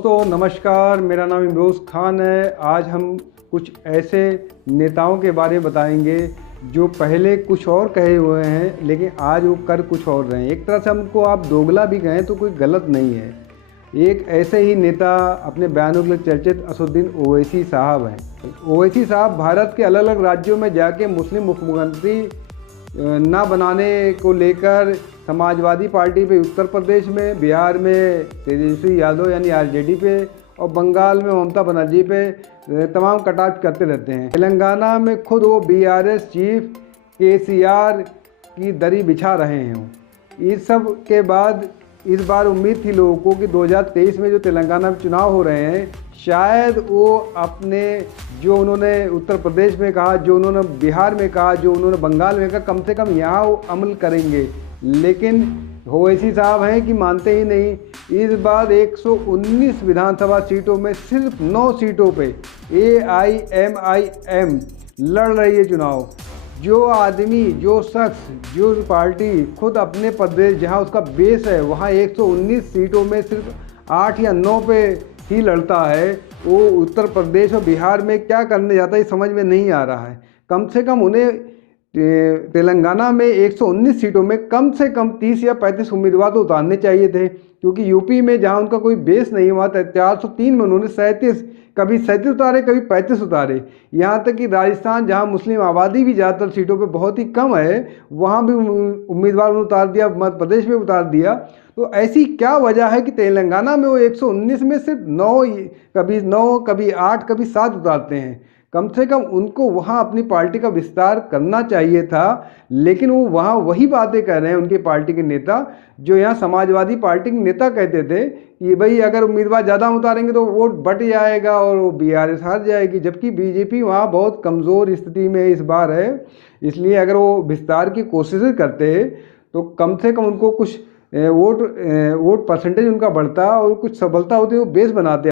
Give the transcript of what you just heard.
दोस्तों नमस्कार, मेरा नाम इमरोज़ खान है। आज हम कुछ ऐसे नेताओं के बारे में बताएंगे जो पहले कुछ और कहे हुए हैं लेकिन आज वो कर कुछ और रहे हैं। एक तरह से हमको आप दोगला भी कहें तो कोई गलत नहीं है। एक ऐसे ही नेता अपने बयानों के लिए चर्चित असदुद्दीन ओवैसी साहब हैं। ओवैसी साहब भारत के अलग अलग राज्यों में जाके मुस्लिम मुख्यमंत्री ना बनाने को लेकर समाजवादी पार्टी पे उत्तर प्रदेश में, बिहार में तेजस्वी यादव यानी आरजेडी पे और बंगाल में ममता बनर्जी पे तमाम कटाक्ष करते रहते हैं। तेलंगाना में खुद वो बीआरएस चीफ केसीआर की दरी बिछा रहे हैं। इस सब के बाद इस बार उम्मीद थी लोगों को कि 2023 में जो तेलंगाना में चुनाव हो रहे हैं, शायद वो अपने जो उन्होंने उत्तर प्रदेश में कहा, जो उन्होंने बिहार में कहा, जो उन्होंने बंगाल में कहा, कम से कम यहाँ वो अमल करेंगे। लेकिन ओवैसी साहब हैं कि मानते ही नहीं। इस बार 119 विधानसभा सीटों में सिर्फ 9 सीटों पे AIMIM लड़ रही है चुनाव। जो आदमी, जो शख्स, जो पार्टी खुद अपने प्रदेश जहां उसका बेस है वहां 119 सीटों में सिर्फ 8 या 9 पे ही लड़ता है, वो उत्तर प्रदेश और बिहार में क्या करने जाता है समझ में नहीं आ रहा है। कम से कम उन्हें तेलंगाना में 119 सीटों में कम से कम 30 या 35 उम्मीदवार तो उतारने चाहिए थे, क्योंकि यूपी में जहां उनका कोई बेस नहीं हुआ था 403 में उन्होंने 37, कभी 37 उतारे, कभी 35 उतारे। यहाँ तक कि राजस्थान जहाँ मुस्लिम आबादी भी ज़्यादातर सीटों पे बहुत ही कम है, वहाँ भी उम्मीदवार उतार दिया, मध्य प्रदेश में उतार दिया। तो ऐसी क्या वजह है कि तेलंगाना में वो 119 में सिर्फ 9, कभी 8, कभी 7 उतारते हैं। कम से कम उनको वहाँ अपनी पार्टी का विस्तार करना चाहिए था, लेकिन वो वहाँ वही बातें कर रहे हैं उनकी पार्टी के नेता जो यहाँ समाजवादी पार्टी के नेता कहते थे कि भाई अगर उम्मीदवार ज़्यादा उतारेंगे तो वोट बट जाएगा और वो बीआरएस हार जाएगी, जबकि बीजेपी वहाँ बहुत कमज़ोर स्थिति में इस बार है। इसलिए अगर वो विस्तार की कोशिश करते तो कम से कम उनको कुछ वोट परसेंटेज उनका बढ़ता और कुछ सफलता होती, वो बेस बनाते।